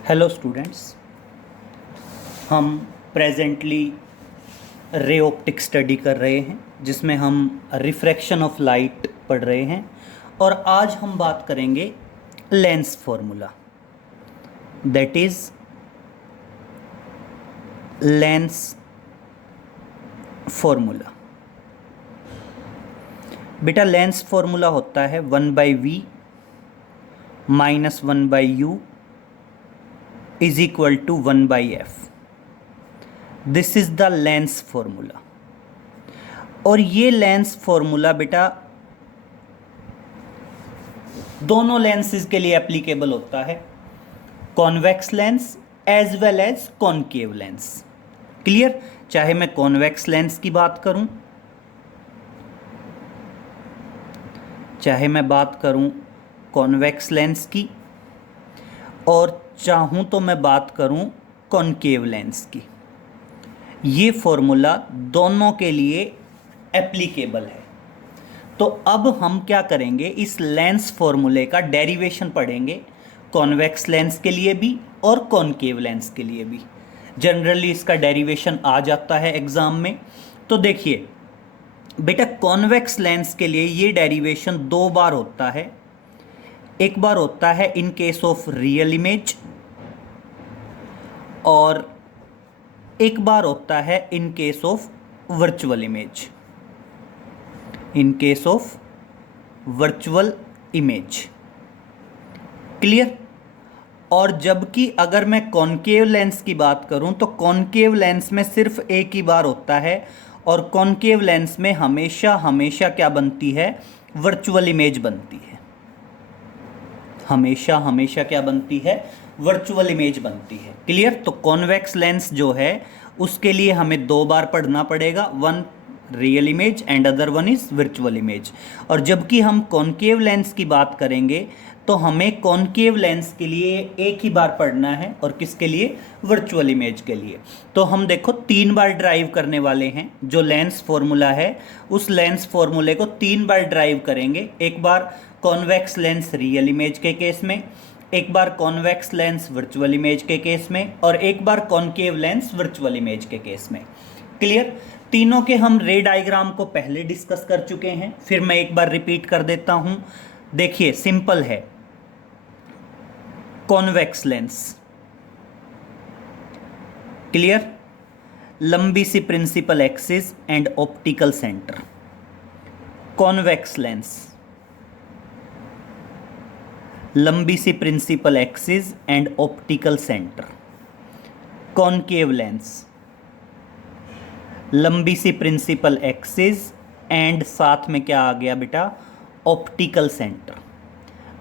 Hello students, हम presently रे optic study कर रहे हैं जिसमें हम रिफ्रैक्शन ऑफ लाइट पढ़ रहे हैं। और आज हम बात करेंगे lens formula, that is lens formula. बेटा लेंस फॉर्मूला होता है 1/v - 1/u is equal to 1/f। This is the lens formula. और ये लेंस फॉर्मूला बेटा दोनों लेंसेज के लिए एप्लीकेबल होता है, convex lens as well as concave lens. Clear? चाहे मैं कॉन्वेक्स लेंस की बात करूं, चाहे मैं बात करूं कॉन्वेक्स लेंस की, और चाहूं तो मैं बात करूं कॉनकेव लेंस की, ये फॉर्मूला दोनों के लिए एप्लीकेबल है। तो अब हम क्या करेंगे, इस लेंस फॉर्मूले का डेरिवेशन पढ़ेंगे, कॉन्वेक्स लेंस के लिए भी और कॉनकेव लेंस के लिए भी। जनरली इसका डेरिवेशन आ जाता है एग्जाम में। तो देखिए बेटा, कॉन्वेक्स लेंस के लिए ये डेरिवेशन दो बार होता है। एक बार होता है in case of real image, और एक बार होता है in case of virtual image. In case of virtual image. Clear? और जबकि अगर मैं कॉनकेव लेंस की बात करूं तो कॉनकेव लेंस में सिर्फ एक ही बार होता है, और कॉनकेव लेंस में हमेशा हमेशा क्या बनती है, वर्चुअल इमेज बनती है। हमेशा हमेशा क्या बनती है, वर्चुअल इमेज बनती है। क्लियर? तो कॉन्वेक्स लेंस जो है उसके लिए हमें दो बार पढ़ना पड़ेगा, one real image and other one is virtual image. और जबकि हम कॉनकेव लेंस की बात करेंगे तो हमें कॉनकेव लेंस के लिए एक ही बार पढ़ना है, और किसके लिए, वर्चुअल इमेज के लिए। तो हम देखो 3 बार ड्राइव करने वाले हैं। जो लेंस फॉर्मूला है उस लेंस फॉर्मूले को 3 बार ड्राइव करेंगे। एक बार कॉन्वेक्स लेंस रियल इमेज के केस में, एक बार कॉन्वेक्स लेंस वर्चुअल इमेज के केस में, और एक बार कॉनकेव लेंस वर्चुअल इमेज के केस में। क्लियर? तीनों के हम रे डायग्राम को पहले डिस्कस कर चुके हैं, फिर मैं एक बार रिपीट कर देता हूं। देखिए सिंपल है। कॉन्वेक्स लेंस, क्लियर, लंबी सी principal axis and optical centre. Convex lens, लंबी सी principal axis and optical centre. Concave lens, लंबी सी प्रिंसिपल एक्सिस एंड साथ में क्या आ गया बेटा, ऑप्टिकल सेंटर।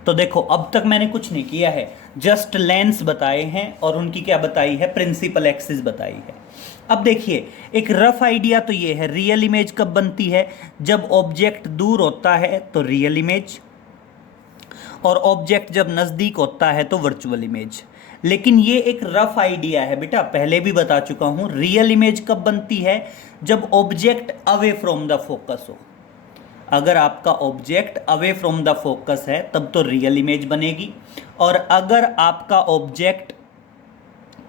तो देखो अब तक मैंने कुछ नहीं किया है, जस्ट लेंस बताए हैं और उनकी क्या बताई है, प्रिंसिपल एक्सिस बताई है। अब देखिए एक रफ आइडिया तो ये है, रियल इमेज कब बनती है, जब ऑब्जेक्ट दूर होता है तो रियल इमेज, और ऑब्जेक्ट जब नज़दीक होता है तो वर्चुअल इमेज। लेकिन ये एक रफ आइडिया है बेटा, पहले भी बता चुका हूं। रियल इमेज कब बनती है, जब object away from the focus हो। अगर आपका object away from the focus है तब तो रियल इमेज बनेगी, और अगर आपका ऑब्जेक्ट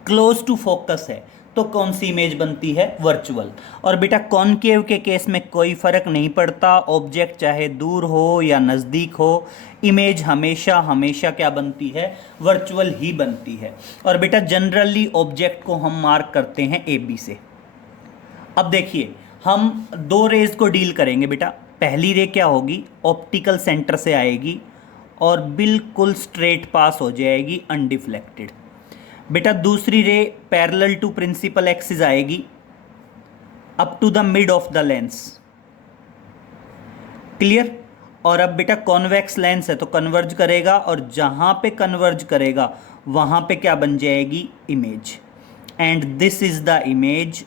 क्लोज टू फोकस है तो कौन सी इमेज बनती है, वर्चुअल। और बेटा कॉनकेव के केस में कोई फर्क नहीं पड़ता, ऑब्जेक्ट चाहे दूर हो या नज़दीक हो, इमेज हमेशा हमेशा क्या बनती है, वर्चुअल ही बनती है। और बेटा जनरली ऑब्जेक्ट को हम मार्क करते हैं AB से। अब देखिए हम दो रेज को डील करेंगे बेटा। पहली रे क्या होगी, ऑप्टिकल सेंटर से आएगी और बिल्कुल स्ट्रेट पास हो जाएगी अनडिफ्लेक्टेड। बेटा दूसरी ray parallel to principal axis आएगी up to the mid of the lens. Clear? और अब बेटा कॉन्वेक्स लेंस है तो कन्वर्ज करेगा, और जहां पे कन्वर्ज करेगा वहां पे क्या बन जाएगी, image. And this is the image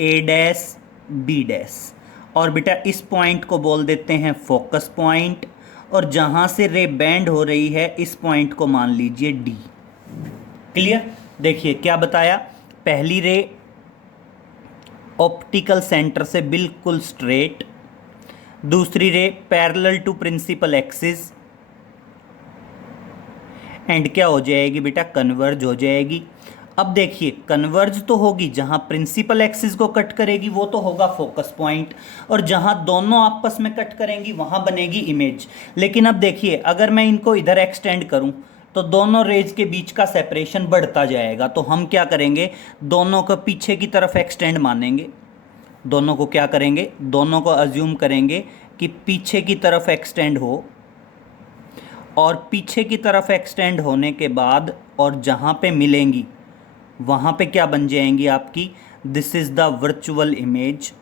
A', B'। और बेटा इस पॉइंट को बोल देते हैं फोकस पॉइंट, और जहां से रे बैंड हो रही है इस पॉइंट को मान लीजिए D। क्लियर? देखिए क्या बताया, पहली रे ऑप्टिकल सेंटर से बिल्कुल स्ट्रेट, दूसरी ray parallel to principal axis, and क्या हो जाएगी बेटा, कन्वर्ज हो जाएगी। अब देखिए कन्वर्ज तो होगी, जहां प्रिंसिपल एक्सिस को कट करेगी वो तो होगा फोकस पॉइंट, और जहां दोनों आपस में कट करेंगी वहां बनेगी इमेज। लेकिन अब देखिए अगर मैं इनको इधर एक्सटेंड करूं तो दोनों रेज के बीच का सेपरेशन बढ़ता जाएगा, तो हम क्या करेंगे, दोनों को पीछे की तरफ एक्सटेंड मानेंगे। दोनों को क्या करेंगे, दोनों को अज्यूम करेंगे कि पीछे की तरफ एक्सटेंड हो, और पीछे की तरफ एक्सटेंड होने के बाद और जहां पे मिलेंगी वहां पे क्या बन जाएंगी आपकी, this is the virtual image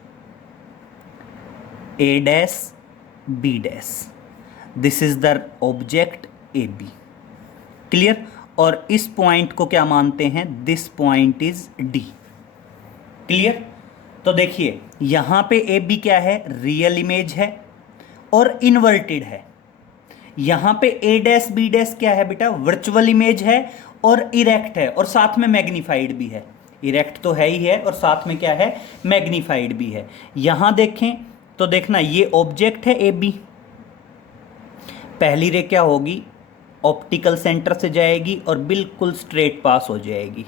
A dash B dash, this is the object A B. Clear. और इस पॉइंट को क्या मानते हैं, this point is D. Clear. तो देखिए यहां पे ए बी क्या है, रियल इमेज है और इन्वर्टेड है। यहां पे ए डैश बी डैश क्या है बेटा, वर्चुअल इमेज है और इरेक्ट है, और साथ में मैग्नीफाइड भी है। इरेक्ट तो है ही है और साथ में क्या है, मैग्नीफाइड भी है। यहां देखें तो देखना ये ऑब्जेक्ट है ए बी, पहली रे क्या होगी, ऑप्टिकल सेंटर से जाएगी और बिल्कुल स्ट्रेट पास हो जाएगी।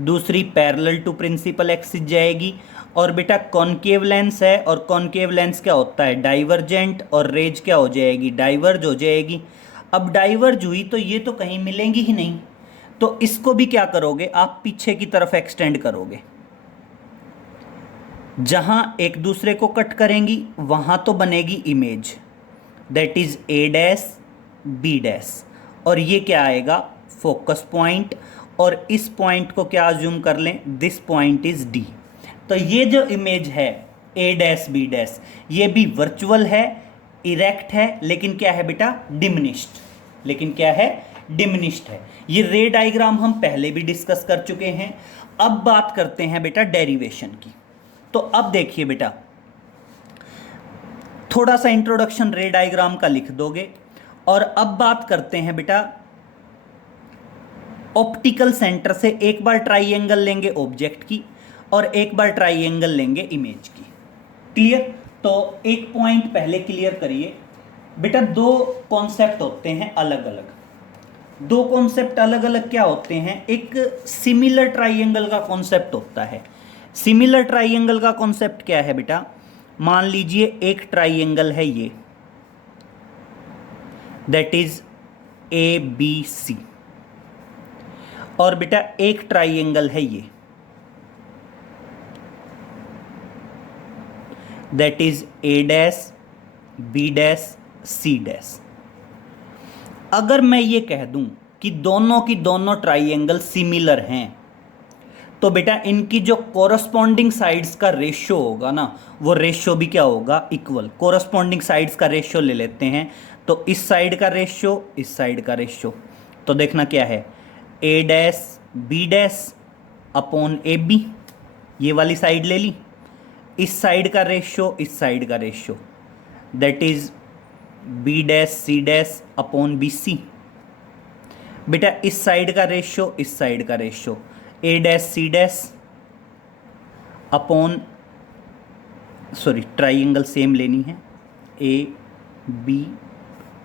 दूसरी पैरेलल टू प्रिंसिपल एक्सिस जाएगी, और बेटा कॉनकेव लेंस है, और कॉनकेव लेंस क्या होता है, डाइवर्जेंट, और रेज क्या हो जाएगी, डाइवर्ज हो जाएगी। अब डाइवर्ज हुई तो ये तो कहीं मिलेंगी ही नहीं, तो इसको भी क्या करोगे आप, पीछे की तरफ एक्सटेंड करोगे। जहां एक दूसरे को कट करेंगी वहां तो बनेगी image, that is A dash B dash, और ये क्या आएगा, फोकस पॉइंट, और इस पॉइंट को क्या अज्यूम कर लें, दिस पॉइंट इज डी। तो ये जो इमेज है ए डैश बी डैश, ये भी वर्चुअल है, इरेक्ट है, लेकिन क्या है बेटा, डिमिनिश्ड। लेकिन क्या है, डिमिनिश्ड है। ये रे डायग्राम हम पहले भी डिस्कस कर चुके हैं। अब बात करते हैं बेटा डेरिवेशन की। तो अब देखिए बेटा, थोड़ा सा इंट्रोडक्शन रे डायग्राम का लिख दोगे, और अब बात करते हैं बेटा ऑप्टिकल सेंटर से। एक बार ट्राइएंगल लेंगे ऑब्जेक्ट की और एक बार ट्राइएंगल लेंगे इमेज की। क्लियर। तो एक पॉइंट पहले क्लियर करिए बेटा, दो कॉन्सेप्ट होते हैं अलग अलग। दो कॉन्सेप्ट अलग अलग क्या होते हैं, एक सिमिलर ट्राइएंगल का कॉन्सेप्ट होता है। सिमिलर ट्राइएंगल का कॉन्सेप्ट क्या है बेटा, मान लीजिए एक ट्राइएंगल है ये, that is A B C, और बेटा एक ट्राइएंगल है ये, that is A dash B dash C dash. अगर मैं ये कह दूं कि दोनों की दोनों ट्राइएंगल सिमिलर हैं, तो बेटा इनकी जो कोरस्पॉन्डिंग साइड्स का रेशियो होगा ना, वो रेशियो भी क्या होगा, इक्वल। कोरस्पॉन्डिंग साइड्स का रेशियो ले लेते हैं, तो इस साइड का रेशियो, इस साइड का रेशियो, तो देखना क्या है, A dash B dash upon A B, ये वाली साइड ले ली। इस साइड का रेशियो, इस साइड का ratio, that is B dash C dash upon B C. बेटा इस साइड का रेशियो, इस साइड का ratio, A dash C dash upon, sorry triangle same लेनी है, ए बी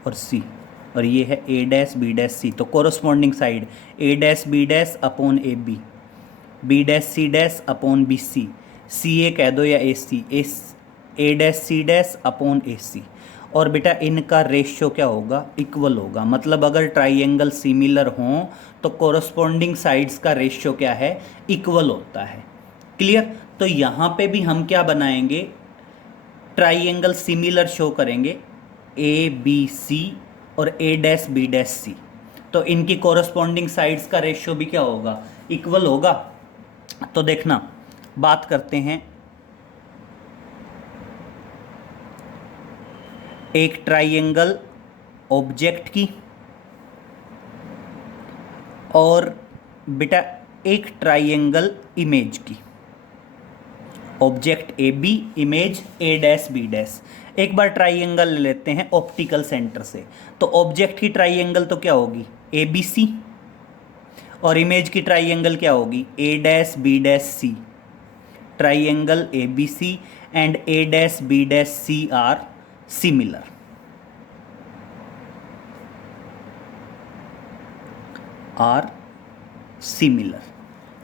और सी, और ये है A dash B dash C. तो corresponding side A dash B dash upon A B, B dash C dash upon B C, C A कह दो या A C, A dash C dash upon ए सी। और बेटा इनका रेशियो क्या होगा, equal होगा। मतलब अगर ट्राइएंगल सिमिलर हों तो कोरस्पॉन्डिंग साइड्स का रेशियो क्या है, इक्वल होता है। क्लियर। तो यहाँ पे भी हम क्या बनाएंगे, ट्राइएंगल सिमिलर शो करेंगे, ए बी सी और A dash B dash C. तो इनकी कोरस्पॉन्डिंग साइड्स का रेशियो भी क्या होगा, इक्वल होगा। तो देखना, बात करते हैं एक ट्राइएंगल ऑब्जेक्ट की, और बेटा एक ट्राइएंगल इमेज की। Object A B, image A dash B dash. एक बार ट्राइएंगल ले लेते हैं ऑप्टिकल सेंटर से। तो ऑब्जेक्ट की ट्राइएंगल तो क्या होगी, ए बी सी, और इमेज की ट्राइएंगल क्या होगी, A dash B dash C. Triangle A B C and A dash B dash C are similar. Are similar.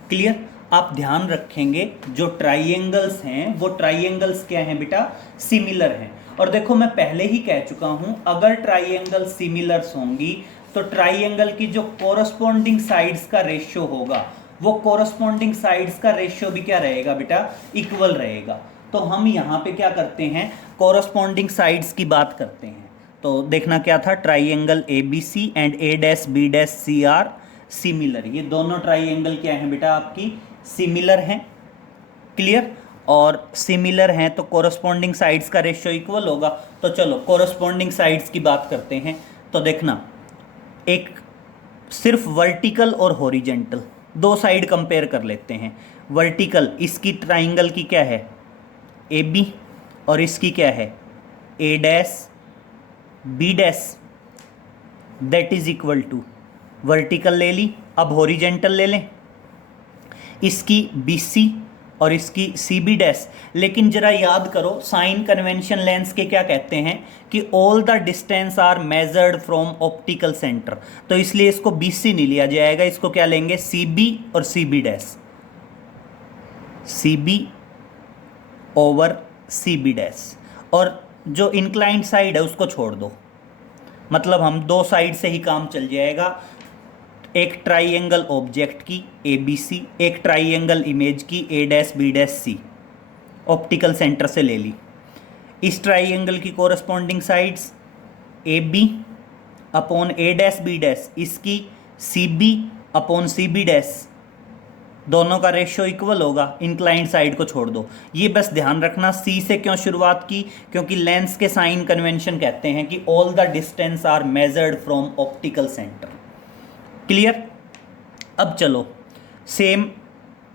Clear? आप ध्यान रखेंगे जो ट्राइएंगल्स हैं वो ट्राइएंगल्स क्या हैं बेटा, सिमिलर हैं। और देखो मैं पहले ही कह चुका हूं, अगर ट्राइएंगल सिमिलर्स होंगी तो ट्राइएंगल की जो कोरस्पॉन्डिंग साइड्स का रेशियो होगा वो कोरस्पॉन्डिंग साइड्स का रेशियो भी क्या रहेगा बेटा, इक्वल रहेगा। तो हम यहाँ पे क्या करते हैं, कोरस्पॉन्डिंग साइड्स की बात करते हैं। तो देखना क्या था, triangle A B C and A dash B dash C are similar. ये दोनों ट्राइएंगल क्या हैं बेटा, आपकी सिमिलर हैं। क्लियर? और सिमिलर हैं तो कोरस्पॉन्डिंग साइड्स का रेशियो इक्वल होगा। तो चलो कोरस्पॉन्डिंग साइड्स की बात करते हैं। तो देखना, एक सिर्फ वर्टिकल और हॉरिजेंटल दो साइड कंपेयर कर लेते हैं। वर्टिकल, इसकी ट्राइंगल की क्या है, ए बी, और इसकी क्या है, A dash B dash, that is equal to, vertical ले ली, अब हॉरिजेंटल ले लें, इसकी बी सी और इसकी सी बी डैश। लेकिन जरा याद करो, साइन कन्वेंशन लेंस के क्या कहते हैं कि all the distance are measured from optical centre. तो इसलिए इसको बी सी नहीं लिया जाएगा, इसको क्या लेंगे, सी बी और C B dash, C B over C B dash. और जो इंक्लाइंड साइड है उसको छोड़ दो, मतलब हम दो साइड से ही काम चल जाएगा। एक ट्राइएंगल ऑब्जेक्ट की ए बी सी, एक ट्राइएंगल इमेज की A dash B dash C, optical centre से ले ली। इस ट्राइएंगल की corresponding sides A B upon A dash B dash, इसकी C B upon C B dash, दोनों का रेशियो इक्वल होगा, इंक्लाइंड साइड को छोड़ दो। ये बस ध्यान रखना, सी से क्यों शुरुआत की, क्योंकि लेंस के साइन कन्वेंशन कहते हैं कि all the distance are measured from optical centre. Clear? अब चलो सेम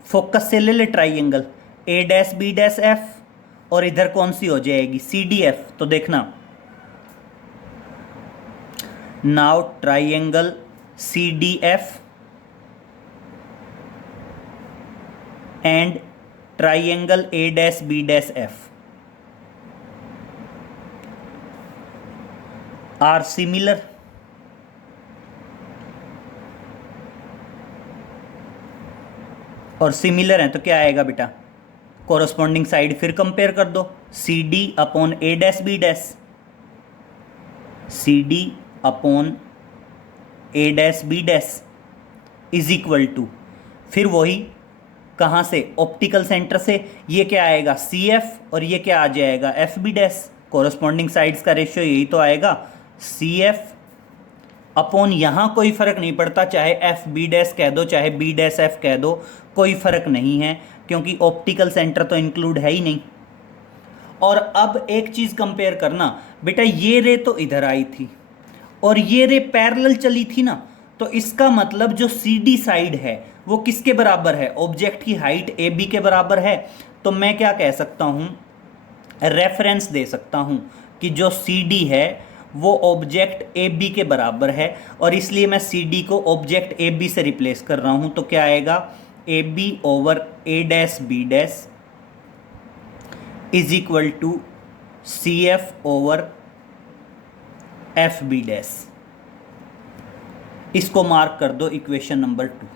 फोकस से ले ले triangle A dash B dash F, और इधर कौन सी हो जाएगी, सी डी एफ। तो देखना, now triangle C D F and triangle A dash B dash F are similar. और सिमिलर हैं तो क्या आएगा बेटा, कोरस्पॉन्डिंग साइड फिर कंपेयर कर दो, C D upon A dash B dash, C D upon A dash B dash is equal to, फिर वही कहाँ से, ऑप्टिकल सेंटर से। ये क्या आएगा, सी एफ, और ये क्या आ जाएगा, F B dash. Corresponding sides का रेशियो यही तो आएगा, सी एफ अपॉन, यहाँ कोई फ़र्क नहीं पड़ता, चाहे एफ बी डैश कह दो चाहे बी डैश एफ कह दो, कोई फ़र्क नहीं है, क्योंकि ऑप्टिकल सेंटर तो इंक्लूड है ही नहीं। और अब एक चीज़ कंपेयर करना बेटा, ये रे तो इधर आई थी और ये रे पैरेलल चली थी ना, तो इसका मतलब जो सी डी साइड है वो किसके बराबर है, ऑब्जेक्ट की हाइट ए बी के बराबर है। तो मैं क्या कह सकता हूँ, रेफरेंस दे सकता हूँ कि जो सी डी है वो ऑब्जेक्ट ए बी के बराबर है, और इसलिए मैं सी डी को ऑब्जेक्ट ए बी से रिप्लेस कर रहा हूँ। तो क्या आएगा, A B over A dash B dash is equal to C F over F B dash. इसको मार्क कर दो इक्वेशन नंबर 2।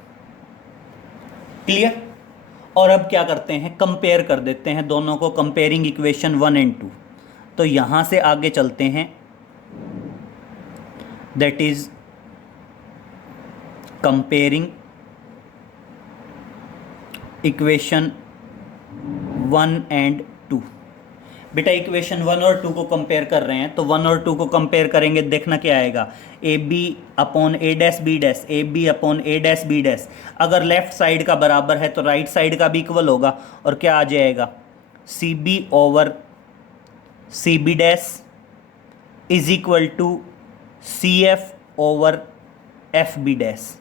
क्लियर? और अब क्या करते हैं, कंपेयर कर देते हैं दोनों को, कंपेयरिंग इक्वेशन 1 एंड 2। तो यहां से आगे चलते हैं, that is comparing equation 1 and 2। बेटा इक्वेशन 1 और 2 को कंपेयर कर रहे हैं, तो 1 और 2 को कंपेयर करेंगे, देखना क्या आएगा, A B upon A dash B dash, A B upon A dash B dash. अगर लेफ्ट साइड का बराबर है तो राइट साइड का भी इक्वल होगा, और क्या आ जाएगा, C B over C B dash is equal to C F over F B dash.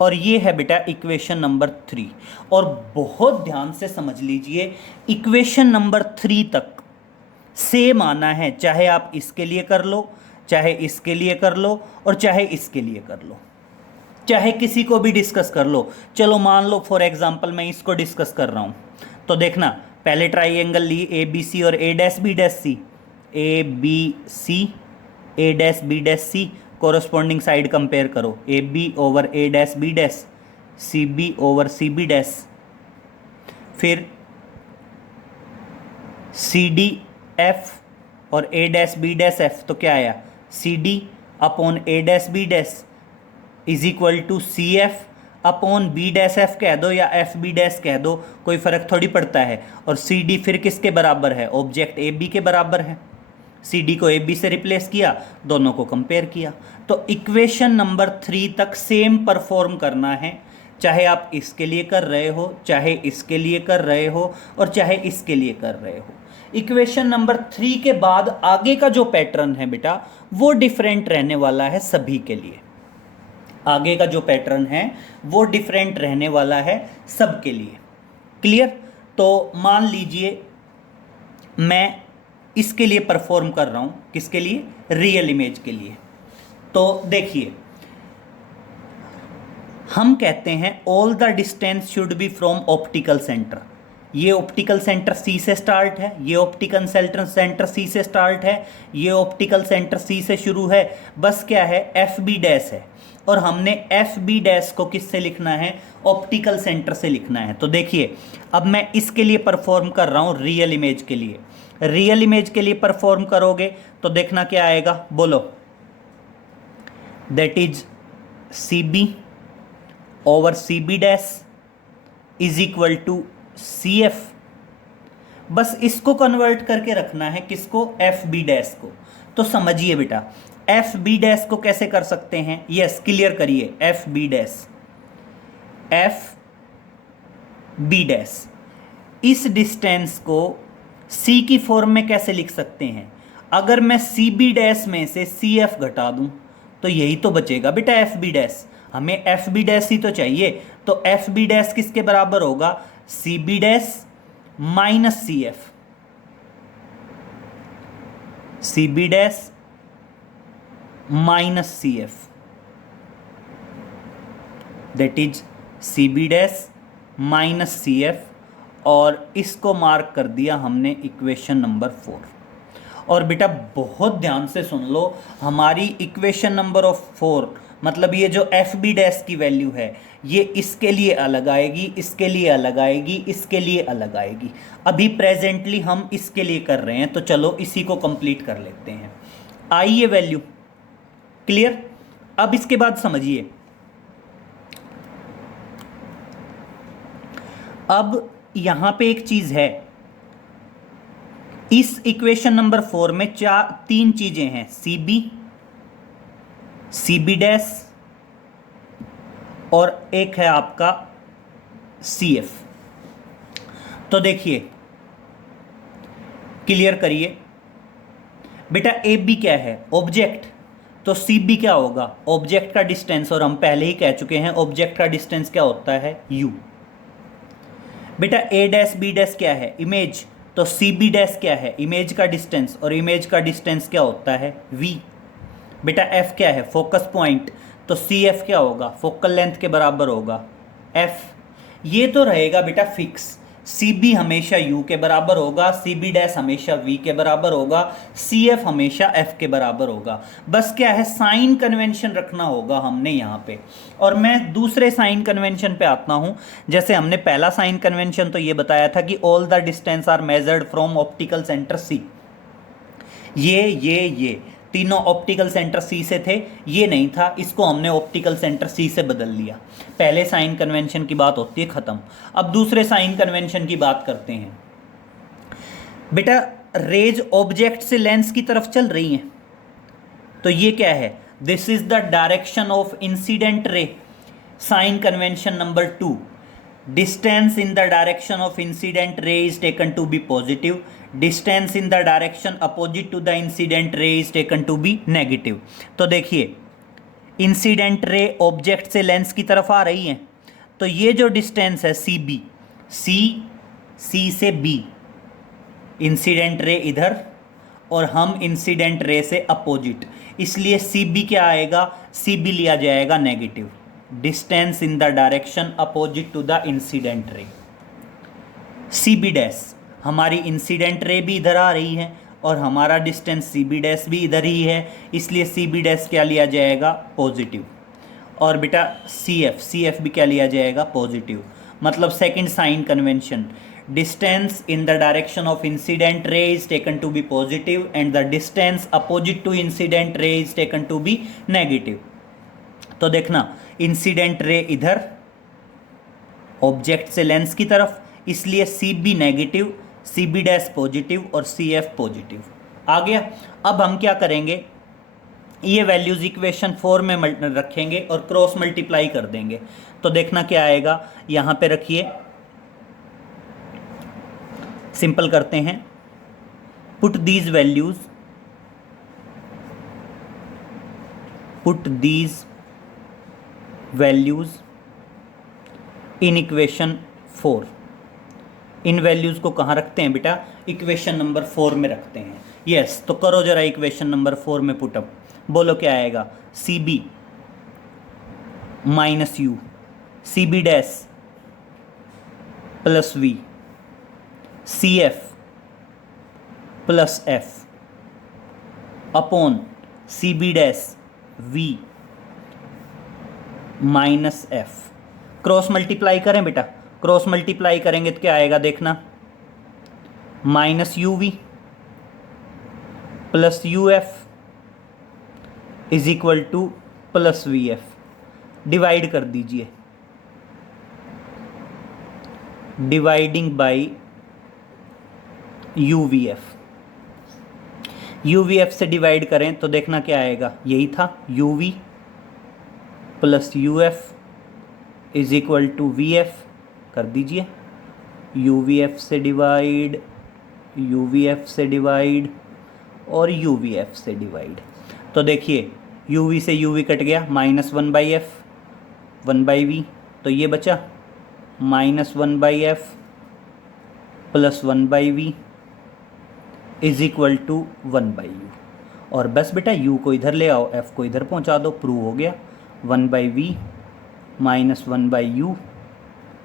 और ये है बेटा इक्वेशन नंबर 3। और बहुत ध्यान से समझ लीजिए, इक्वेशन नंबर 3 तक सेम आना है, चाहे आप इसके लिए कर लो, चाहे इसके लिए कर लो, और चाहे इसके लिए कर लो, चाहे किसी को भी डिस्कस कर लो। चलो मान लो फॉर एग्जांपल मैं इसको डिस्कस कर रहा हूँ, तो देखना पहले ट्राइएंगल ली ए बी सी और A dash B dash C, A B C A dash B dash C, corresponding side compare करो, A B over A dash B dash, C B over C B dash, फिर C D F और A dash B dash F, तो क्या आया C D upon A dash B dash is equal to C F upon B dash F कह दो या F B dash कह दो, कोई फ़र्क थोड़ी पड़ता है। और सी डी फिर किसके बराबर है, ऑब्जेक्ट ए बी के बराबर है। सी डी को ए बी से रिप्लेस किया, दोनों को कंपेयर किया, तो इक्वेशन नंबर 3 तक सेम परफॉर्म करना है, चाहे आप इसके लिए कर रहे हो, चाहे इसके लिए कर रहे हो, और चाहे इसके लिए कर रहे हो। इक्वेशन नंबर 3 के बाद आगे का जो पैटर्न है बेटा वो डिफरेंट रहने वाला है सभी के लिए। आगे का जो पैटर्न है वो डिफरेंट रहने वाला है सबके लिए। क्लियर? तो मान लीजिए मैं इसके लिए परफॉर्म कर रहा हूं, किसके लिए, रियल इमेज के लिए। तो देखिए हम कहते हैं all the distance should be from optical centre. ये ऑप्टिकल सेंटर सी से स्टार्ट है, ये ऑप्टिकल सेंटर सी से स्टार्ट है, ये ऑप्टिकल सेंटर सी से शुरू है, बस क्या है एफ बी डैश है, और हमने एफ बी डैश को किससे लिखना है, ऑप्टिकल सेंटर से लिखना है। तो देखिए अब मैं इसके लिए परफॉर्म कर रहा हूं रियल इमेज के लिए। रियल इमेज के लिए परफॉर्म करोगे तो देखना क्या आएगा, बोलो, that is C B over C B dash is equal to C F. बस इसको कन्वर्ट करके रखना है, किसको, एफ बी डैश को। तो समझिए बेटा एफ बी डैश को कैसे कर सकते हैं, यस क्लियर करिए, F B dash, F B dash, इस डिस्टेंस को सी की फॉर्म में कैसे लिख सकते हैं, अगर मैं सी बी डैश में से सी एफ घटा दूं तो यही तो बचेगा बेटा एफ बी डैश। हमें एफ बी डैश ही तो चाहिए, तो एफ बी डैश किसके बराबर होगा, C B dash minus C F, C B dash minus C F, that is C B dash minus C F, और इसको मार्क कर दिया हमने इक्वेशन नंबर 4। और बेटा बहुत ध्यान से सुन लो, हमारी इक्वेशन नंबर ऑफ 4 मतलब ये जो एफ बी डैश की वैल्यू है ये इसके लिए अलग आएगी, इसके लिए अलग आएगी, इसके लिए अलग आएगी। अभी प्रेजेंटली हम इसके लिए कर रहे हैं, तो चलो इसी को कंप्लीट कर लेते हैं। आई ये वैल्यू क्लियर? अब इसके बाद समझिए, अब यहां पे एक चीज है, इस इक्वेशन नंबर 4 में 3 चीजें हैं, सी बी डैश और एक है आपका सी एफ। तो देखिए क्लियर करिए बेटा, ए बी क्या है, ऑब्जेक्ट, तो सी बी क्या होगा, ऑब्जेक्ट का डिस्टेंस, और हम पहले ही कह चुके हैं ऑब्जेक्ट का डिस्टेंस क्या होता है, यू। बेटा ए डैश बी डैश क्या है, इमेज, तो सी बी डैश क्या है, इमेज का डिस्टेंस, और इमेज का डिस्टेंस क्या होता है, वी। बेटा एफ क्या है, फोकस पॉइंट, तो सी एफ क्या होगा, फोकल लेंथ के बराबर होगा एफ। ये तो रहेगा बेटा फिक्स, सी बी हमेशा यू के बराबर होगा, सी बी डैश हमेशा वी के बराबर होगा, सी एफ हमेशा एफ के बराबर होगा। बस क्या है साइन कन्वेंशन रखना होगा हमने यहाँ पे। और मैं दूसरे साइन कन्वेंशन पे आता हूँ। जैसे हमने पहला साइन कन्वेंशन तो ये बताया था कि all the distance are measured from optical centre C. ये तीनों ऑप्टिकल सेंटर सी से थे, ये नहीं था, इसको हमने ऑप्टिकल सेंटर सी से बदल लिया। पहले साइन कन्वेंशन की बात होती है खत्म। अब दूसरे साइन कन्वेंशन की बात करते हैं। बेटा रेज ऑब्जेक्ट से लेंस की तरफ चल रही हैं, तो ये क्या है, this is the direction of incident ray. Sign convention number 2, distance in the direction of incident ray is taken to be positive, distance in the direction opposite to the incident ray is taken to be negative। तो देखिए incident ray object से lens की तरफ आ रही है, तो ये जो डिस्टेंस है सी बी, सी से बी, इंसिडेंट रे इधर और हम इंसिडेंट रे से अपोजिट, इसलिए सी बी क्या आएगा, सी बी लिया जाएगा negative, distance in the direction opposite to the incident ray. C B dash हमारी इंसिडेंट रे भी इधर आ रही है और हमारा डिस्टेंस सी बी डैश भी इधर ही है, इसलिए सी बी डैश क्या लिया जाएगा, पॉजिटिव। और बेटा सी एफ भी क्या लिया जाएगा, पॉजिटिव। मतलब second sign convention, distance in the direction of incident ray is taken to be positive and the distance opposite to incident ray is taken to be negative. तो देखना, incident ray इधर object से lens की तरफ, इसलिए C B negative, C B dash positive और C F positive. आ गया। अब हम क्या करेंगे, ये वैल्यूज इक्वेशन 4 में रखेंगे और क्रॉस मल्टीप्लाई कर देंगे। तो देखना क्या आएगा, यहां पे रखिए, सिंपल करते हैं। Put these values in equation 4। In values को कहाँ रखते हैं बेटा, इक्वेशन नंबर 4 में रखते हैं। यस, तो करो जरा इक्वेशन नंबर 4 में पुटअप। बोलो क्या आएगा, C B minus U, C B dash plus V, C F plus F upon C B dash V minus F. Cross multiply करें बेटा, क्रॉस मल्टीप्लाई करेंगे तो क्या आएगा, देखना, minus U V plus U F is equal to plus V F. Divide कर दीजिए, dividing by U V F. U V F से डिवाइड करें तो देखना क्या आएगा, यही था, U V plus U F is equal to V F. कर दीजिए, यू वी एफ से डिवाइड, यू वी एफ से डिवाइड और यू वी एफ से डिवाइड। तो देखिए, यू वी से यू वी कट गया, माइनस 1/f 1/v, तो ये बचा minus 1/f plus 1/v is equal to 1/u। और बस बेटा u को इधर ले आओ, f को इधर पहुंचा दो, प्रूव हो गया। 1/v minus 1/u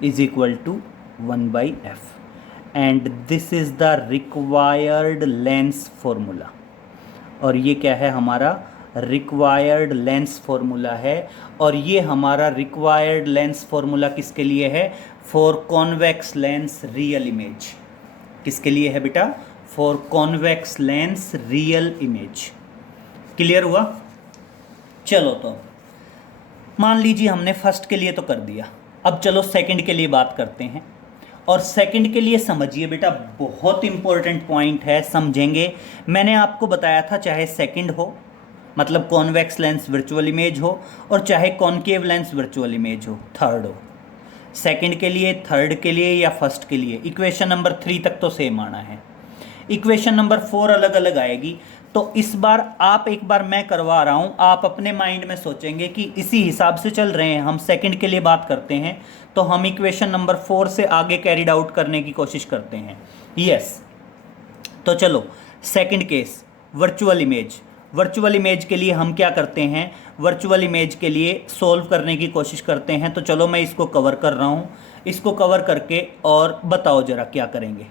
is equal to 1/f and this is the required lens formula. और ये क्या है, हमारा रिक्वायर्ड लेंस फॉर्मूला है। और ये हमारा रिक्वायर्ड लेंस फॉर्मूला किसके लिए है, for convex lens real image. किसके लिए है बेटा, for convex lens real image. Clear हुआ। चलो, तो मान लीजिए हमने फर्स्ट के लिए तो कर दिया, अब चलो सेकंड के लिए बात करते हैं। और सेकंड के लिए समझिए बेटा, बहुत इंपॉर्टेंट पॉइंट है, समझेंगे। मैंने आपको बताया था, चाहे सेकंड हो मतलब कॉन्वेक्स लेंस वर्चुअल इमेज हो, और चाहे कॉनकेव लेंस वर्चुअल इमेज हो, थर्ड हो। सेकंड के लिए, थर्ड के लिए या फर्स्ट के लिए इक्वेशन नंबर 3 तक तो सेम आना है, इक्वेशन नंबर 4 अलग अलग आएगी। तो इस बार आप, एक बार मैं करवा रहा हूँ, आप अपने माइंड में सोचेंगे कि इसी हिसाब से चल रहे हैं, हम सेकंड के लिए बात करते हैं तो हम इक्वेशन नंबर 4 से आगे कैरिड आउट करने की कोशिश करते हैं। यस, तो चलो second case, virtual image. Virtual image के लिए हम क्या करते हैं, वर्चुअल इमेज के लिए सोल्व करने की कोशिश करते हैं। तो चलो मैं इसको कवर कर रहा हूँ, इसको कवर करके और बताओ जरा क्या करेंगे।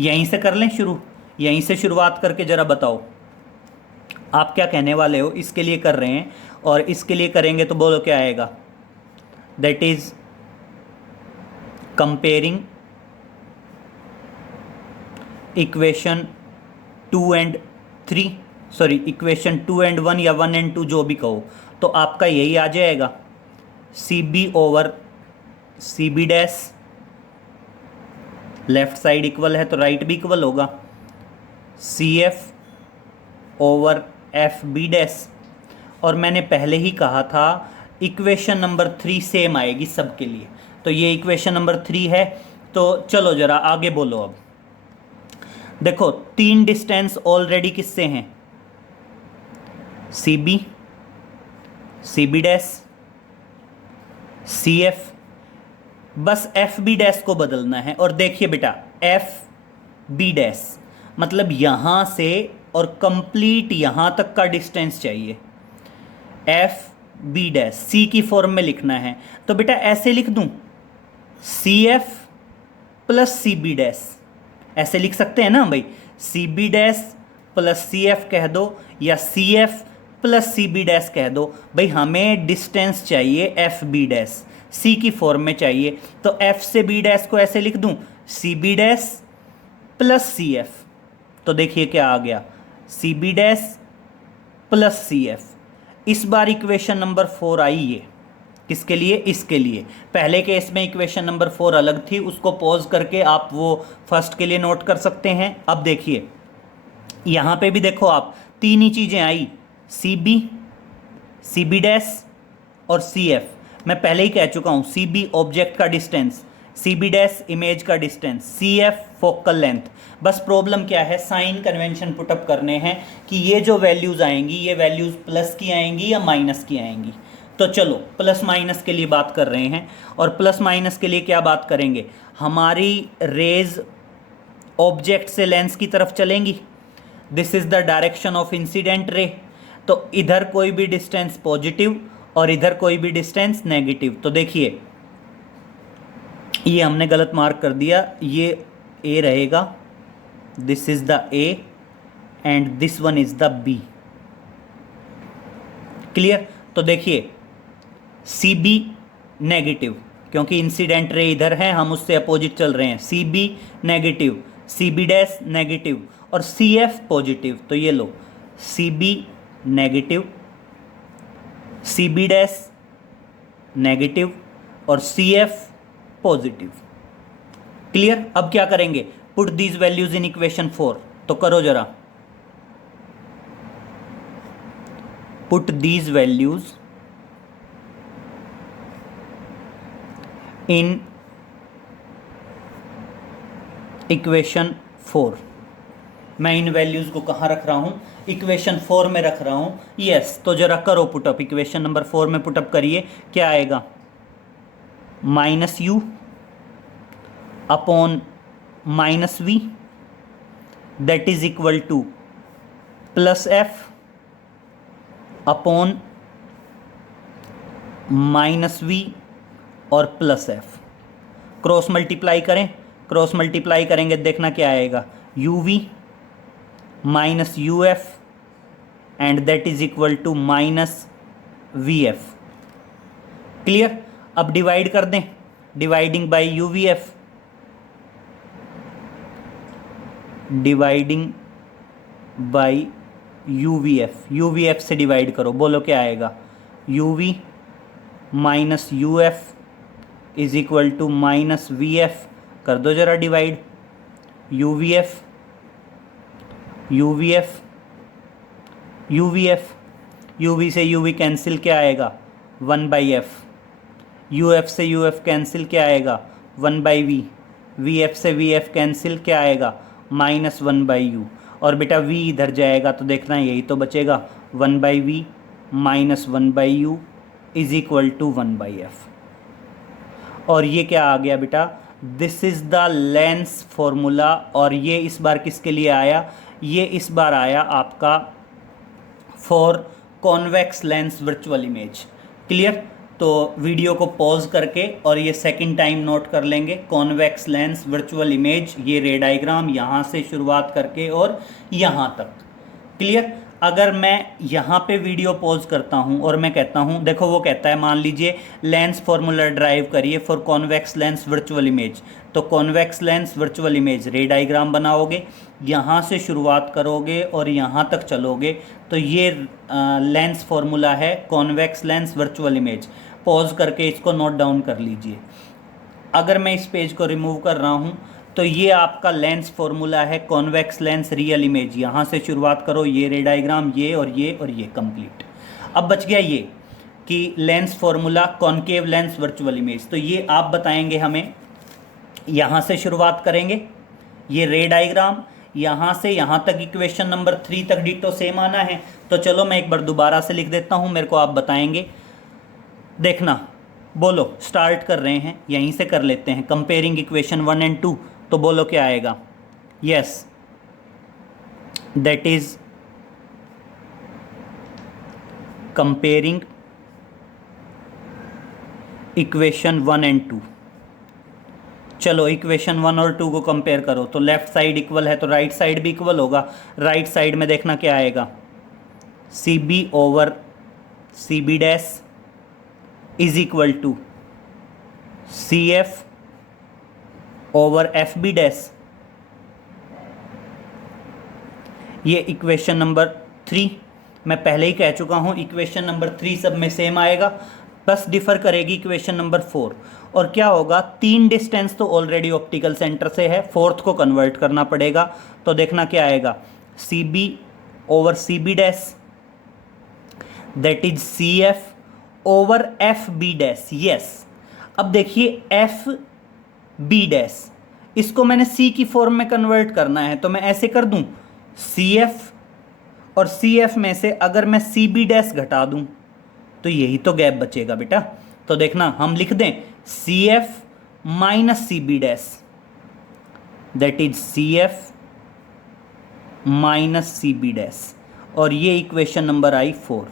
यहीं से कर लें शुरू, यहीं से शुरुआत करके ज़रा बताओ आप क्या कहने वाले हो। इसके लिए कर रहे हैं और इसके लिए करेंगे तो बोलो क्या आएगा, that is comparing equation 2 and 3, sorry equation 2 and 1 या 1 एंड 2 जो भी कहो, तो आपका यही आ जाएगा, C B over C B dash, left side equal है तो राइट भी इक्वल होगा, C F over F B dash. और मैंने पहले ही कहा था इक्वेशन नंबर 3 सेम आएगी सबके लिए, तो ये इक्वेशन नंबर 3 है। तो चलो जरा आगे बोलो। अब देखो, 3 डिस्टेंस ऑलरेडी किससे हैं, C B, C B dash, C F. बस एफ बी डैश को बदलना है। और देखिए बेटा, एफ बी डैश मतलब यहां से और कंप्लीट यहां तक का डिस्टेंस चाहिए, एफ बी डैश सी की फॉर्म में लिखना है। तो बेटा ऐसे लिख दूं, C F plus C B dash, ऐसे लिख सकते हैं ना भाई, C B dash plus C F कह दो या C F plus C B dash कह दो। भाई हमें डिस्टेंस चाहिए एफ बी डैश, सी की फॉर्म में चाहिए, तो एफ से बी डैश को ऐसे लिख दूं, C B dash plus C F. तो देखिए क्या आ गया, C B dash plus C F. इस बार इक्वेशन नंबर 4 आई ये, किसके लिए, इसके लिए। पहले केस में इक्वेशन नंबर 4 अलग थी, उसको पॉज करके आप वो फर्स्ट के लिए नोट कर सकते हैं। अब देखिए यहां पे भी देखो आप, तीन ही चीजें आई, सी बी डैश और सी एफ। मैं पहले ही कह चुका हूं, सी बी ऑब्जेक्ट का distance, C B dash image का distance, C F focal length. बस प्रॉब्लम क्या है, साइन कन्वेंशन पुटअप करने हैं कि ये जो वैल्यूज आएंगी ये वैल्यूज प्लस की आएंगी या माइनस की आएंगी। तो चलो प्लस माइनस के लिए बात कर रहे हैं, और प्लस माइनस के लिए क्या बात करेंगे, हमारी रेज ऑब्जेक्ट से लेंस की तरफ चलेंगी, this is the direction of incident रे। तो इधर कोई भी डिस्टेंस पॉजिटिव और इधर कोई भी डिस्टेंस नेगेटिव। तो देखिए ये हमने गलत मार्क कर दिया, ये ए रहेगा, this is the A and this one is the B. Clear. तो देखिए सी बी नेगेटिव, क्योंकि इंसिडेंट रे इधर है, हम उससे अपोजिट चल रहे हैं, C B negative, C B dash negative और सी एफ पॉजिटिव। तो ये लो, C B negative, C B dash negative और सी एफ पॉजिटिव। क्लियर। अब क्या करेंगे, put these values in equation 4। तो करो जरा, put these values in equation 4। मैं इन वैल्यूज को कहाँ रख रहा हूं, इक्वेशन 4 में रख रहा हूं। यस, तो जरा करो पुटअप, इक्वेशन नंबर 4 में पुटअप करिए। क्या आएगा, minus U upon minus V that is equal to plus F upon minus V और प्लस एफ। क्रॉस मल्टीप्लाई करें, क्रॉस मल्टीप्लाई करेंगे देखना क्या आएगा, U V minus U F and that is equal to minus V F. Clear. अब divide कर दें, dividing by U V F, dividing by U V F से divide करो, बोलो क्या आएगा, U V minus U F is equal to minus V F. कर दो जरा divide, U V F U V F U V F, U V से U V cancel, क्या आएगा, 1/f। यू एफ से यू एफ कैंसिल, क्या आएगा, 1/v। V F से वी एफ कैंसिल, क्या आएगा, -1/u। और बेटा v इधर जाएगा तो देखना यही तो बचेगा, 1/v minus 1/u is equal to 1/f। और ये क्या आ गया बेटा, this is the lens formula. और ये इस बार किसके लिए आया, ये इस बार आया आपका for convex lens virtual image. Clear. तो वीडियो को पॉज करके और ये सेकंड टाइम नोट कर लेंगे, कॉन्वेक्स लेंस वर्चुअल इमेज, ये रे डायग्राम यहाँ से शुरुआत करके और यहाँ तक। क्लियर। अगर मैं यहाँ पे वीडियो पॉज करता हूँ और मैं कहता हूँ, देखो वो कहता है मान लीजिए लेंस फॉर्मूला ड्राइव करिए for convex lens virtual image. तो convex lens virtual image ray diagram बनाओगे, यहाँ से शुरुआत करोगे और यहाँ तक चलोगे, तो ये लेंस फॉर्मूला है convex lens virtual image. Pause करके इसको नोट डाउन कर लीजिए। अगर मैं इस पेज को रिमूव कर रहा हूँ तो ये आपका लेंस फॉर्मूला है कॉन्वेक्स लेंस रियल इमेज। यहाँ से शुरुआत करो, ये रे डायग्राम, ये और ये कंप्लीट। अब बच गया ये कि lens formula concave lens virtual image. तो ये आप बताएंगे हमें, यहाँ से शुरुआत करेंगे, ये रे डायग्राम, यहाँ से यहाँ तक इक्वेशन नंबर 3 तक डिटो सेम आना है। तो चलो मैं एक बार दोबारा से लिख देता हूँ, मेरे को आप बताएंगे, देखना। बोलो, स्टार्ट कर रहे हैं, यहीं से कर लेते हैं, कंपेयरिंग इक्वेशन 1 एंड 2। तो बोलो क्या आएगा, yes that is comparing equation 1 and 2। चलो इक्वेशन 1 और 2 को कंपेयर करो, तो लेफ्ट साइड इक्वल है तो राइट साइड भी इक्वल होगा। राइट साइड में देखना क्या आएगा, C B over C B dash is equal to C F over F B dash. ये इक्वेशन नंबर 3, मैं पहले ही कह चुका हूँ इक्वेशन नंबर 3 सब में सेम आएगा, बस डिफर करेगी इक्वेशन नंबर 4। और क्या होगा, 3 डिस्टेंस तो ऑलरेडी ऑप्टिकल सेंटर से है, 4th को कन्वर्ट करना पड़ेगा। तो देखना क्या आएगा, C B over C B dash that is C F over F B dash. Yes, अब देखिए एफ बी डैश, इसको मैंने सी की फॉर्म में कन्वर्ट करना है, तो मैं ऐसे कर दूं, सी एफ और सी एफ में से अगर मैं सी बी डैश घटा दूं तो यही तो गैप बचेगा बेटा। तो देखना हम लिख दें C F minus C B dash that is C F minus C B dash, और ये इक्वेशन नंबर आई 4।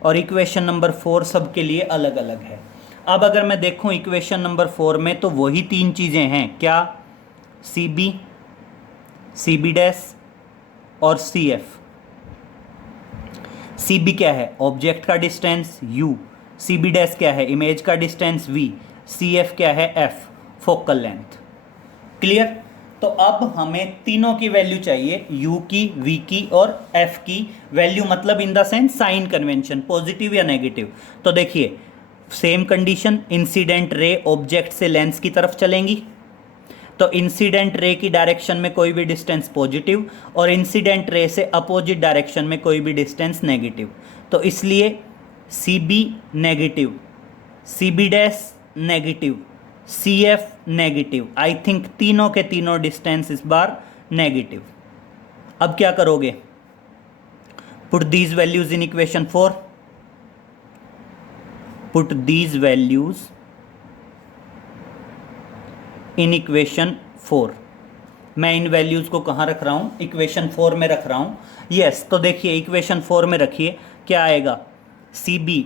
और इक्वेशन नंबर 4 सबके लिए अलग अलग है। अब अगर मैं देखूं इक्वेशन नंबर 4 में तो वही 3 चीज़ें हैं, क्या, सी बी डैश और सी एफ। सी बी क्या है, ऑब्जेक्ट का distance u, C B dash क्या है, इमेज का डिस्टेंस v, सी एफ क्या है, f, फोकल लेंथ। क्लियर। तो अब हमें तीनों की वैल्यू चाहिए, u की, v की और f की वैल्यू, मतलब in the sense sign convention, positive या नेगेटिव। तो देखिए same condition, incident ray object से लेंस की तरफ चलेंगी, तो इंसिडेंट रे की डायरेक्शन में कोई भी डिस्टेंस पॉजिटिव और इंसिडेंट रे से अपोजिट डायरेक्शन में कोई भी डिस्टेंस नेगेटिव। तो इसलिए C B negative, C B dash negative, C F negative. I think तीनों के तीनों डिस्टेंस इस बार नेगेटिव। अब क्या करोगे, put these values in equation 4, put these values in equation 4। मैं इन वैल्यूज़ को कहाँ रख रहा हूँ, इक्वेशन 4 में रख रहा हूँ। यस, तो देखिए इक्वेशन 4 में रखिए, क्या आएगा, C B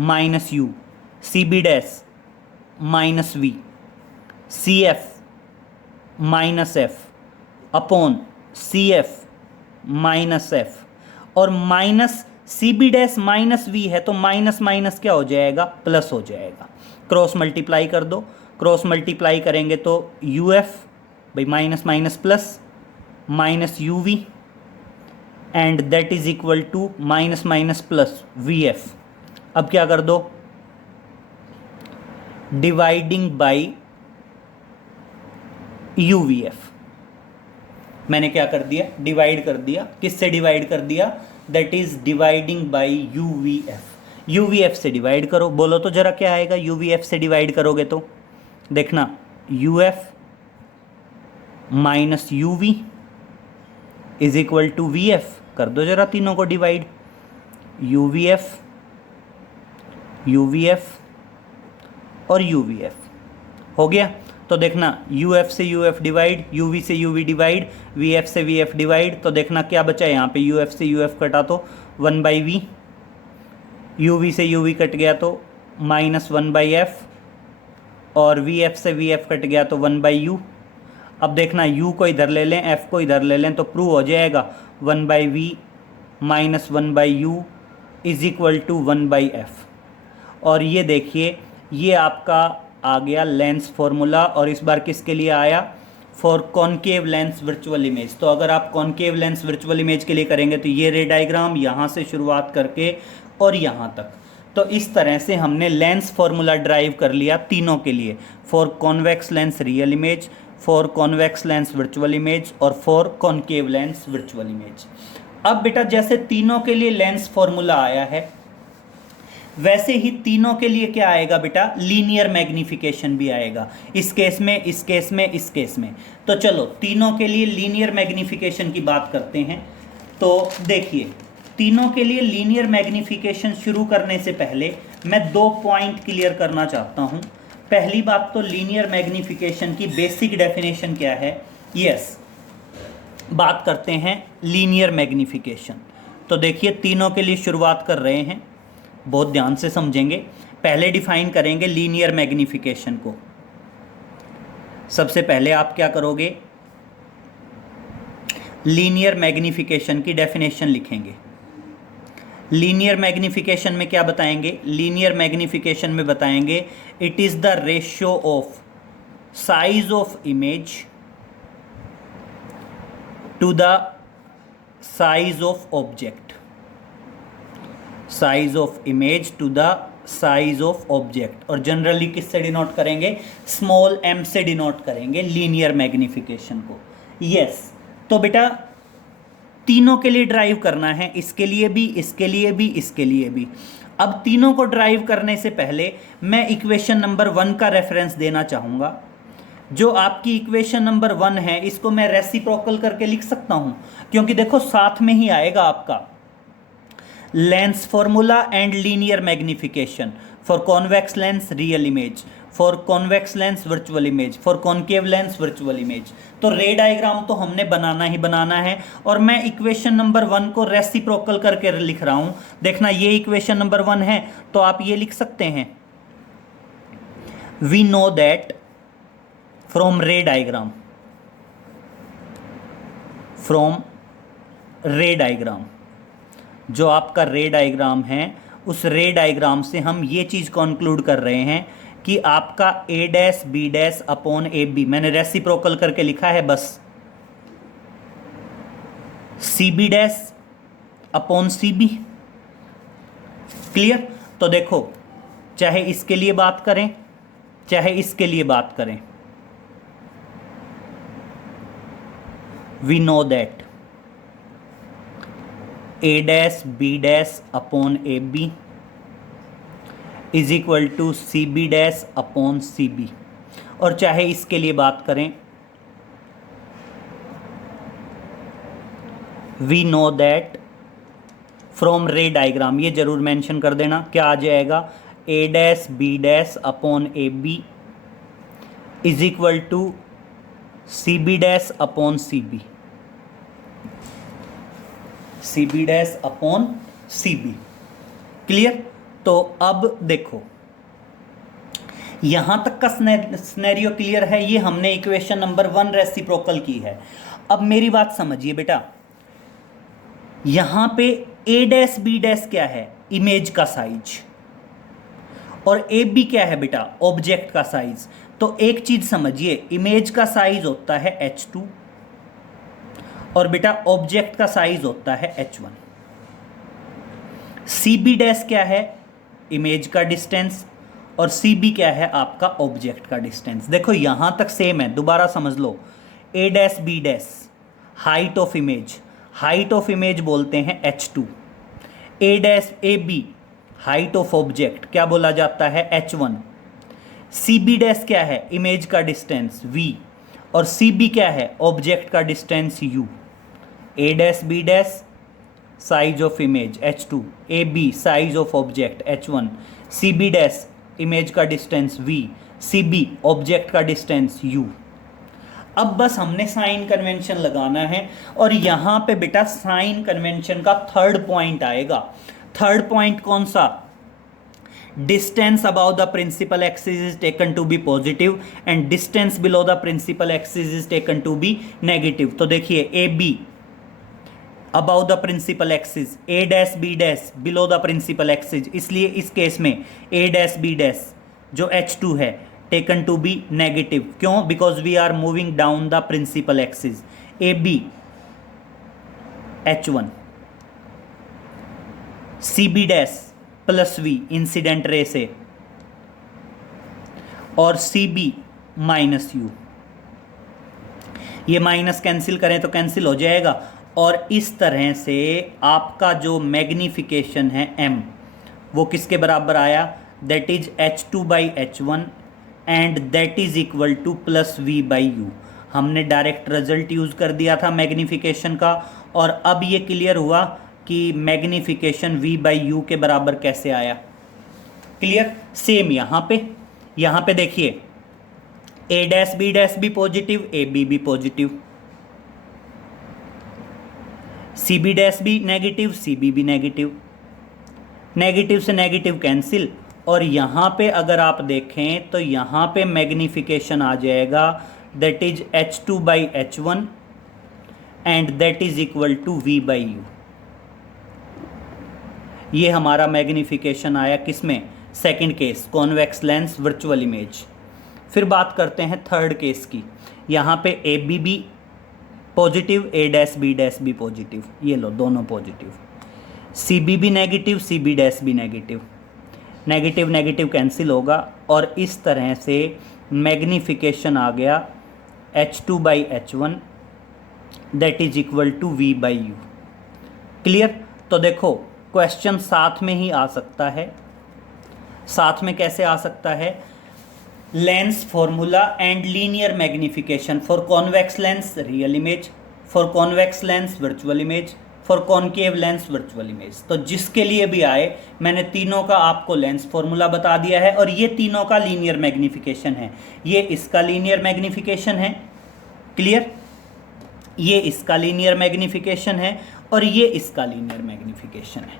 minus U, C B dash minus V, C F minus F upon C F minus F, और minus C B dash minus V है तो माइनस माइनस क्या हो जाएगा, प्लस हो जाएगा। क्रॉस मल्टीप्लाई कर दो, क्रॉस मल्टीप्लाई करेंगे तो यू एफ भाई minus minus plus minus U V and that is equal to minus minus plus V F. अब क्या कर दो, dividing by U V F. मैंने क्या कर दिया, डिवाइड कर दिया, किससे डिवाइड कर दिया, that is dividing by U V F. U V F से डिवाइड करो, बोलो तो जरा क्या आएगा, यू वी एफ से डिवाइड करोगे तो देखना U F minus U V is equal to V F. कर दो जरा तीनों को divide, U V F, U V F और यू वी एफ हो गया। तो देखना यू एफ से U F divide, U V से U we divide, we F से वी एफ डिवाइड, तो देखना क्या बचा यहाँ पे, यू एफ से यू एफ कटा तो 1 बाई वी, यू वी से यू वी कट गया तो माइनस 1 बाई एफ, और वी एफ से वी एफ कट गया तो 1 बाई यू। अब देखना u को इधर ले लें, f को इधर ले लें, तो प्रूव हो जाएगा 1 by V minus 1 by U is equal to 1 by F. और ये देखिए ये आपका आ गया लेंस फॉर्मूला, और इस बार किसके लिए आया, for concave lens virtual image. तो अगर आप कॉनकेव लेंस वर्चुअल इमेज के लिए करेंगे तो ये रे डायग्राम यहाँ से शुरुआत करके और यहाँ तक। तो इस तरह से हमने लेंस फॉर्मूला ड्राइव कर लिया तीनों के लिए, for convex lens real image, for convex lens virtual image और for concave lens virtual image. अब बेटा जैसे तीनों के लिए लेंस फॉर्मूला आया है, वैसे ही तीनों के लिए क्या आएगा बेटा, लीनियर मैग्निफिकेशन भी आएगा, इस केस में, इस केस में, इस केस में। तो चलो तीनों के लिए लीनियर मैग्निफिकेशन की बात करते हैं। तो देखिए तीनों के लिए लीनियर मैग्निफिकेशन शुरू करने से पहले मैं 2 पॉइंट क्लियर करना चाहता हूं। पहली बात तो लीनियर मैग्निफिकेशन की बेसिक डेफिनेशन क्या है। यस, बात करते हैं लीनियर मैग्निफिकेशन। तो देखिए तीनों के लिए शुरुआत कर रहे हैं, बहुत ध्यान से समझेंगे। पहले डिफाइन करेंगे लीनियर मैग्निफिकेशन को। सबसे पहले आप क्या करोगे, लीनियर मैग्निफिकेशन की डेफिनेशन लिखेंगे। लीनियर मैग्निफिकेशन में क्या बताएंगे, लीनियर मैग्निफिकेशन में बताएंगे it is the ratio of size of image to the size of object, size of image to the size of object. और जनरली किससे डिनोट करेंगे, स्मॉल m से डिनोट करेंगे लीनियर मैग्निफिकेशन को। यस तो बेटा तीनों के लिए ड्राइव करना है, इसके लिए भी, इसके लिए भी, इसके लिए भी। अब तीनों को ड्राइव करने से पहले मैं इक्वेशन नंबर 1 का रेफरेंस देना चाहूँगा। जो आपकी इक्वेशन नंबर 1 है इसको मैं रेसिप्रोकल करके लिख सकता हूँ, क्योंकि देखो साथ में ही आएगा आपका lens formula and linear magnification. For convex lens real image, for convex lens virtual image, for concave lens virtual image. तो रे डायग्राम तो हमने बनाना ही बनाना है, और मैं इक्वेशन नंबर 1 को रेसिप्रोकल करके लिख रहा हूं। देखना ये इक्वेशन नंबर 1 है तो आप ये लिख सकते हैं, we know that from ray diagram, from ray diagram, जो आपका रे डायग्राम है उस रे डायग्राम से हम ये चीज़ कंक्लूड कर रहे हैं कि आपका a dash b dash upon A B, मैंने रेसिप्रोकल करके लिखा है बस, C B dash upon C B. Clear? तो देखो चाहे इसके लिए बात करें चाहे इसके लिए बात करें, we know that a dash b dash upon A B is equal to C B dash upon C B. और चाहे इसके लिए बात करें, we know that from ray diagram, ये जरूर मेंशन कर देना क्या आ जाएगा, a dash b dash upon A B is equal to C B dash upon C B, C B dash upon C B. Clear? तो अब देखो यहां तक का स्नेरियो क्लियर है, ये हमने इक्वेशन नंबर 1 रेसिप्रोकल की है। अब मेरी बात समझिए बेटा, यहां पे a डैश b डैश क्या है, इमेज का साइज, और ए बी क्या है बेटा, ऑब्जेक्ट का साइज। तो एक चीज समझिए, इमेज का साइज होता है h2 और बेटा ऑब्जेक्ट का साइज होता है h1। सी बी डैश क्या है, इमेज का डिस्टेंस, और सी बी क्या है, आपका ऑब्जेक्ट का डिस्टेंस। देखो यहां तक सेम है, दोबारा समझ लो, A dash B dash height of image, height of image बोलते हैं h2, A dash A B height of object क्या बोला जाता है, h1। सी बी डैश क्या है, इमेज का डिस्टेंस v, और सी बी क्या है, ऑब्जेक्ट का distance u। A dash B dash size of image h2, A B size of object h1, C B dash image का distance v, C B object का distance u। अब बस हमने sign convention लगाना है, और यहां पे बेटा साइन कन्वेंशन का थर्ड पॉइंट आएगा। थर्ड पॉइंट कौन सा, distance above the principal axis is taken to be positive and distance below the principal axis is taken to be negative. तो देखिए A B above the principal axis, A dash B dash below the principal axis, इसलिए इस case में ए dash B dash जो h2 है taken to be negative. क्यों? Because we are moving down the principal axis. A B h1, C B dash plus V incident ray से, और C B minus U. ये minus cancel करें तो cancel हो जाएगा, और इस तरह से आपका जो मैग्निफिकेशन है m वो किसके बराबर आया, that is h2 by h1 and that is equal to plus v by you. हमने डायरेक्ट रिजल्ट यूज़ कर दिया था मैग्निफिकेशन का, और अब ये क्लियर हुआ कि मैग्निफिकेशन v बाई यू के बराबर कैसे आया। क्लियर? सेम यहाँ पे देखिए, a डैश बी डैश भी पॉजिटिव, ए बी भी पॉजिटिव, सी बी डैश भी नेगेटिव, सी बी भी नेगेटिव, नेगेटिव से नेगेटिव कैंसिल। और यहाँ पे अगर आप देखें तो यहाँ पे मैग्निफिकेशन आ जाएगा that is H2/H1 and that is equal to V/U। ये हमारा मैग्निफिकेशन आया किसमें, second case, convex lens virtual image. फिर बात करते हैं थर्ड केस की। यहाँ पे ABB पॉजिटिव, A'(B') पॉजिटिव, ये लो दोनों positive, CBB negative, CB' negative, negative negative cancel होगा और इस तरह से मैग्निफिकेशन आ गया H2/H1 that is equal to V/U। Clear. तो देखो क्वेश्चन साथ में ही आ सकता है। साथ में कैसे आ सकता है, lens formula and linear magnification for convex lens real image, for convex lens virtual image, for concave lens virtual image. तो जिसके लिए भी आए मैंने तीनों का आपको लेंस फॉर्मूला बता दिया है और ये तीनों का लीनियर मैग्निफिकेशन है। ये इसका लीनियर मैग्निफिकेशन है, क्लियर, ये इसका लीनियर मैग्निफिकेशन है और ये इसका लीनियर मैग्निफिकेशन है,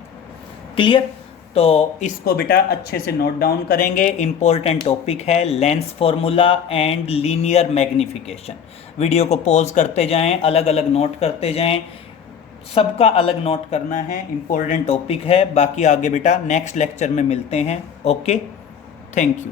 क्लियर। तो इसको बेटा अच्छे से नोट डाउन करेंगे, इंपॉर्टेंट टॉपिक है lens formula and linear magnification. Video को पॉज करते जाएं, अलग अलग नोट करते जाएं, सबका अलग नोट करना है, इंपॉर्टेंट टॉपिक है। बाकी आगे बेटा नेक्स्ट लेक्चर में मिलते हैं। Okay, thank you.